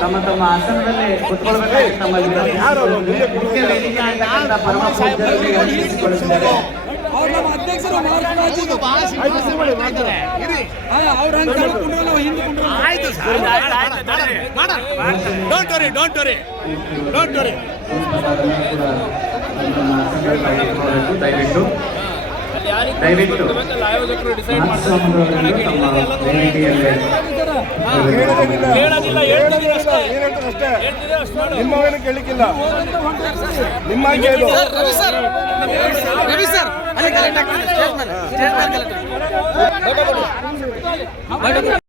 ತಮ್ಮ ತಮ್ಮ ಆಸನದಲ್ಲಿ ಕುತ್ಕೊಳ್ಬೇಕಾಗಿ ತಮ್ಮ ಮುಖ್ಯ ವೇದಿಕೆ ಪರಮ ಪೂಜ್ಯರಲ್ಲಿ don't worry don't worry don't worry ದಯವಿಟ್ಟು ದಯವಿಟ್ಟು ಮಹಾಸ್ವಾಮಿಗಳು ತಮ್ಮ ವೇದಿಕೆಯಲ್ಲಿ ಹೇಳೋದಿಲ್ಲ ಹೇಳ್ತಿದ್ದೀನಿ ಅಷ್ಟೇ. ನಿಮ್ಮವೇನು ಕೇಳಲಿಕ್ಕಿಲ್ಲ ನಿಮ್ಮ అదే కలెక్టర్ స్టేట్మెంట్ స్టేట్మెంట్ కలెక్టర్.